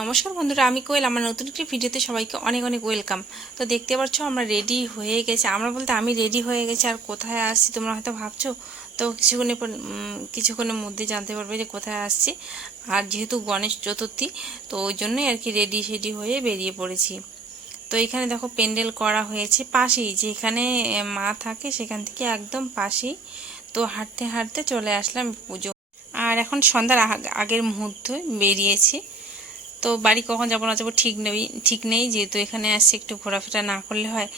নমস্কার বন্ধুরা, আমি কোয়েল। আমার নতুন একটি ভিডিওতে সবাইকে অনেক অনেক ওয়েলকাম। তো দেখতে পাচ্ছ আমরা রেডি হয়ে গেছি। আমরা বলতে আমি রেডি হয়ে গেছি। আর কোথায় আসছি তোমরা হয়তো ভাবছো। তো কিছুক্ষণের মধ্যে জানতে পারবে যে কোথায় আসছি। আর যেহেতু গণেশ চতুর্থী, তো ওই জন্যই আর কি রেডি হয়ে বেরিয়ে পড়েছি। তো এখানে দেখো প্যান্ডেল করা হয়েছে পাশেই, যেখানে মা থাকে সেখান থেকে একদম পাশেই। তো হাঁটতে হাঁটতে চলে আসলাম পুজো। আর এখন সন্ধ্যার আগের মুহূর্তে বেরিয়েছি। তো বাড়ি কখন যাবো না যাবো ঠিক নেই, যেহেতু এখানে আসছি একটু ঘোরাফেরা না করলে হয়।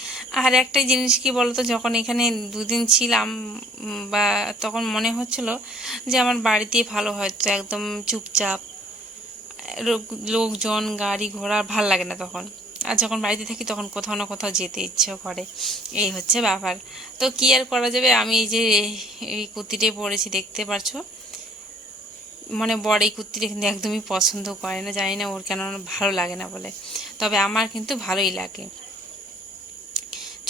আর একটা জিনিস কি বলতো, যখন এখানে দুদিন ছিলাম বা তখন মনে হচ্ছিল যে আমার বাড়িতেই ভালো, হয়তো একদম চুপচাপ, লোকজন গাড়ি ঘোড়া ভাল লাগে না তখন। আর যখন বাড়িতে থাকি তখন কোথাও না কোথাও যেতে ইচ্ছে করে, এই হচ্ছে ব্যাপার। তো কি আর করা যাবে, আমি এই যে এই কুর্তিটাই পরেছি দেখতে পারছো। মানে বর এই কুর্তিটা কিন্তু একদমই পছন্দ করে না, জানি না ওর কেন ভালো লাগে না বলে, তবে আমার কিন্তু ভালোই লাগে।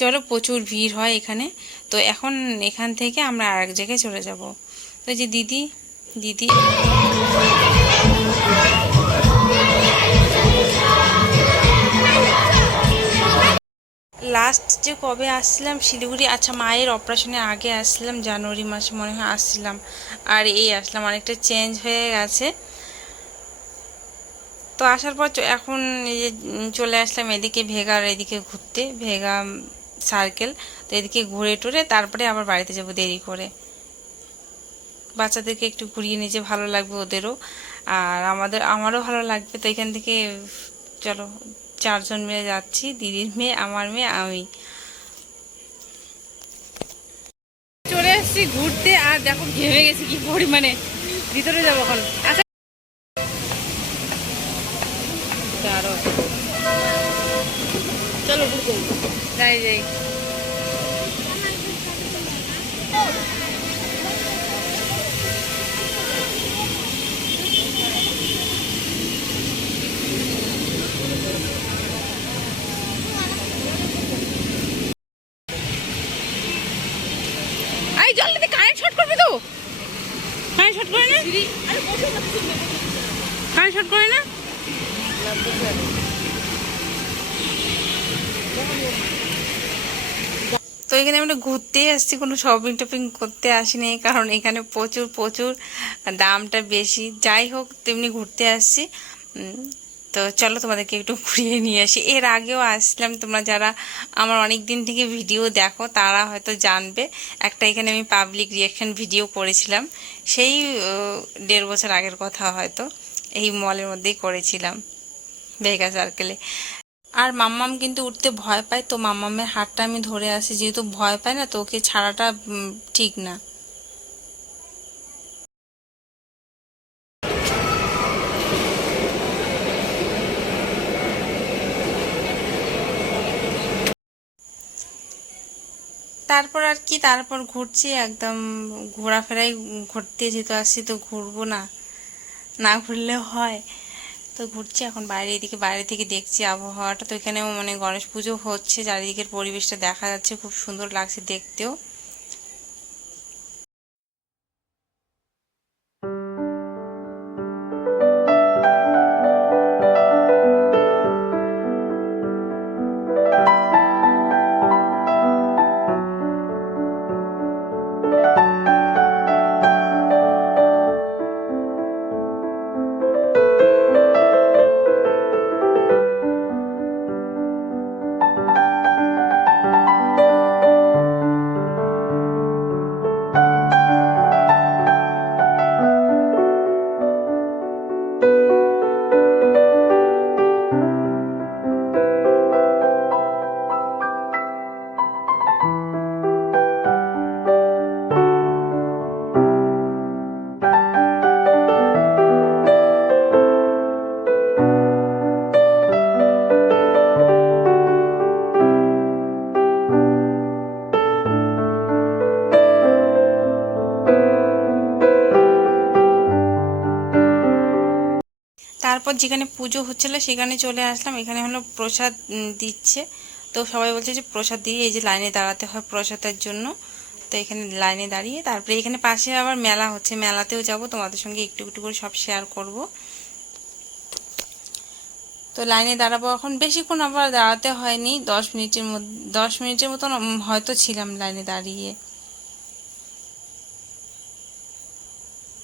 চলো, প্রচুর ভিড় হয় এখানে। তো এখন এখান থেকে আমরা আরেক জায়গায় চলে যাব। তো যে দিদি দিদি লাস্ট যে কবে আসছিলাম শিলিগুড়ি, আচ্ছা মায়ের অপারেশনের আগে আসছিলাম, জানুয়ারি মাসে মনে হয় আসছিলাম। আর এই আসলাম, অনেকটা চেঞ্জ হয়ে গেছে। তো আসার পর এখন এই যে চলে আসলাম এদিকে ভেগার এদিকে ঘুরতে, ভেগা সার্কেল। তো এদিকে ঘুরে টুরে তারপরে আবার বাড়িতে যাব দেরি করে। বাচ্চাদেরকে একটু ঘুরিয়ে নিয়ে যে ভালো লাগবে ওদেরও, আর আমারও ভালো লাগবে। তো এখান থেকে চলো, চারজন মিলে যাচ্ছি, দিদির মেয়ে, আমার মেয়ে, আমি। চলে এসেছি ঘুরতে, আর দেখো ঘেমে গেছি কি পরিমাণে। ভিতরে যাবো এখন। আচ্ছা, চলো যাই যাই। এই জলটাতে কারেন্ট শর্ট করবে তো, কারেন্ট শর্ট করে না, কারেন্ট শর্ট করে না। তো এখানে আমরা ঘুরতেই আসছি, কোনো শপিং টপিং করতে আসিনি, কারণ এখানে প্রচুর প্রচুর দামটা বেশি। যাই হোক, তেমনি ঘুরতে আসছি। তো চলো তোমাদেরকে একটু ঘুরিয়ে নিয়ে আসি। এর আগেও আসলাম, তোমরা যারা আমার অনেক দিন থেকে ভিডিও দেখো তারা হয়তো জানবে। একটা এখানে আমি পাবলিক রিয়াকশন ভিডিও করেছিলাম, সেই 1.5 বছর আগের কথা হয়তো, এই মলের মধ্যেই করেছিলাম, ভেগা সার্কেলে। আর মাম্মাম কিন্তু উঠতে ভয় পায়, তো মাম্মামের হাতটা আমি ধরে আসি, যেহেতু ভয় পায় না তো ওকে ছাড়াটা ঠিক না। তারপর আর কি, তারপর ঘুরছি একদম, ঘোরাফেরাই। ঘুরতে যেহেতু আসছি তো ঘুরবো না, না ঘুরলে হয়। তো ঘুরছি এখন বাইরে, এদিকে বাইরে থেকে দেখছি আবহাওয়াটা। তো এখানেও মানে গণেশ পুজো হচ্ছে, চারিদিকের পরিবেশটা দেখা যাচ্ছে, খুব সুন্দর লাগছে দেখতেও। তারপর যেখানে পুজো হচ্ছিলো সেখানে চলে আসলাম। এখানে হলো প্রসাদ দিচ্ছে। তো সবাই বলছে যে প্রসাদ দিয়ে এই যে লাইনে দাঁড়াতে হয় প্রসাদের জন্য। তো এখানে লাইনে দাঁড়িয়ে তারপরে এখানে পাশে আবার মেলা হচ্ছে, মেলাতেও যাব, তোমাদের সঙ্গে একটু একটু করে সব শেয়ার করব। তো লাইনে দাঁড়াবো এখন, বেশিক্ষণ আবার দাঁড়াতে হয়নি, 10 মিনিটের মতন হয়তো ছিলাম লাইনে দাঁড়িয়ে।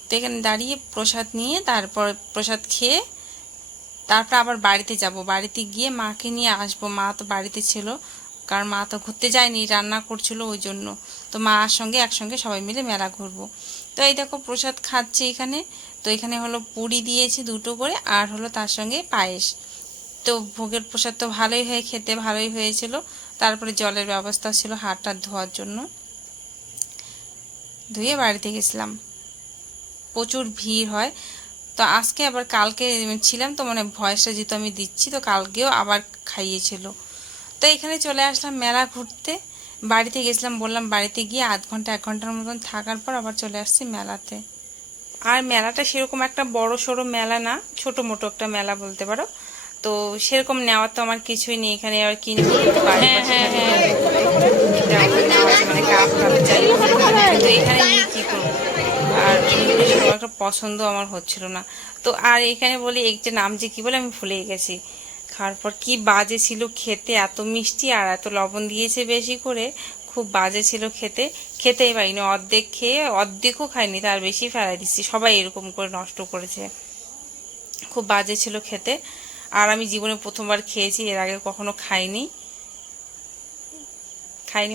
তো এখানে দাঁড়িয়ে প্রসাদ নিয়ে তারপর প্রসাদ খেয়ে তারপর আবার বাড়িতে যাব, বাড়িতে গিয়ে মাকে নিয়ে আসবো। মা তো বাড়িতে ছিল, কারণ মা তো ঘুরতে যায়নি, রান্না করছিল ওই জন্য। তো মার সঙ্গে একসঙ্গে সবাই মিলে মেলা ঘুরবো। তো এই দেখো প্রসাদ খাচ্ছি এখানে। তো এখানে হলো পুরি দিয়েছে 2টো করে, আর হলো তার সঙ্গে পায়েস। তো ভোগের প্রসাদ তো ভালোই হয়ে খেতে ভালোই হয়েছিল। তারপরে জলের ব্যবস্থা ছিল হাতটা ধোয়ার জন্য, ধুয়ে বাড়িতে গেছিলাম। প্রচুর ভিড় হয়। তো আজকে আবার কালকে ছিলাম তো মানে ভয়েসটা যেহেতু আমি দিচ্ছি, তো কালকেও আবার খাইয়েছিল। তো এখানে চলে আসলাম মেলা ঘুরতে। বাড়িতে গেছিলাম বললাম, বাড়িতে গিয়ে আধ ঘন্টা 1 ঘন্টার মতন থাকার পর আবার চলে আসছি মেলাতে। আর মেলাটা সেরকম একটা বড় সড়ো মেলা না, ছোট মোটো একটা মেলা বলতে পারো। তো সেরকম নেওয়ার তো আমার কিছুই নেই এখানে, আর কিনে মানে কাপ টাপ চাই, কিন্তু এখানে নিয়ে কী করবো। আর এমনি সেরকম একটা পছন্দ আমার হচ্ছিল না। তো আর এখানে বলি একটা নাম যে কী বলে আমি ভুলেই গেছি। খাওয়ার পর কি বাজে ছিল খেতে, এত মিষ্টি আর এত লবণ দিয়েছে বেশি করে, খুব বাজে ছিল খেতে। খেতেই পারিনি, অর্ধেক খেয়ে অর্ধেকও খাইনি, তার বেশি ফেলাই দিচ্ছি। সবাই এরকম করে নষ্ট করেছে, খুব বাজে ছিল খেতে। আর আমি জীবনে প্রথমবার খেয়েছি, এর আগে কখনো খাইনি।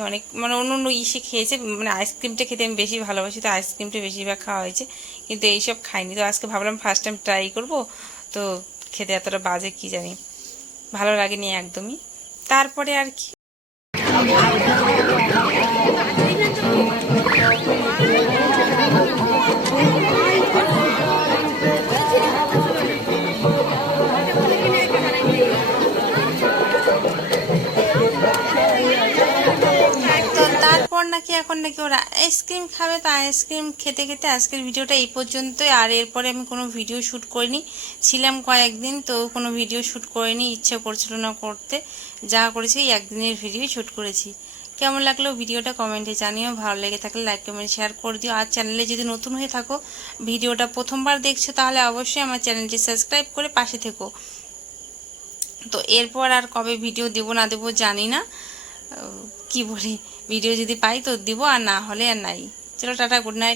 অনেক মানে অন্য অন্য ইসে খেয়েছে, মানে আইসক্রিমটা খেতে আমি বেশি ভালোবাসি, তো আইসক্রিমটা বেশিরভাগ খাওয়া হয়েছে, কিন্তু এইসব খাইনি। তো আজকে ভাবলাম ফার্স্ট টাইম ট্রাই করব। তো খেতে এতটা বাজে কি জানি, ভালো লাগেনি একদমই। তারপরে আর কি, তো তারপর নাকি এখন নাকি ওরা আইসক্রিম খাবে। তো আইসক্রিম খেতে খেতে আজকের ভিডিওটা এই পর্যন্তই। আর এরপরে আমি কোনো ভিডিও শ্যুট করিনি, ছিলাম কয়েকদিন, তো কোনো ভিডিও শ্যুট করিনি, ইচ্ছে করছিল না করতে। যা করেছি একদিনের ভিডিও শ্যুট করেছি। কেমন লাগলো ভিডিওটা কমেন্টে জানিও, ভালো লেগে থাকলে লাইক কমেন্ট শেয়ার করে দিও। আর চ্যানেলে যদি নতুন হয়ে থাকো, ভিডিওটা প্রথমবার দেখছো, তাহলে অবশ্যই আমার চ্যানেলটি সাবস্ক্রাইব করে পাশে থেকো। তো এরপর আর কবে ভিডিও দেবো না দেবো জানি না, কি বলি, ভিডিও যদি পাই তো দিব, আর না হলে আর নাই। চলো টাটা, গুড নাইট।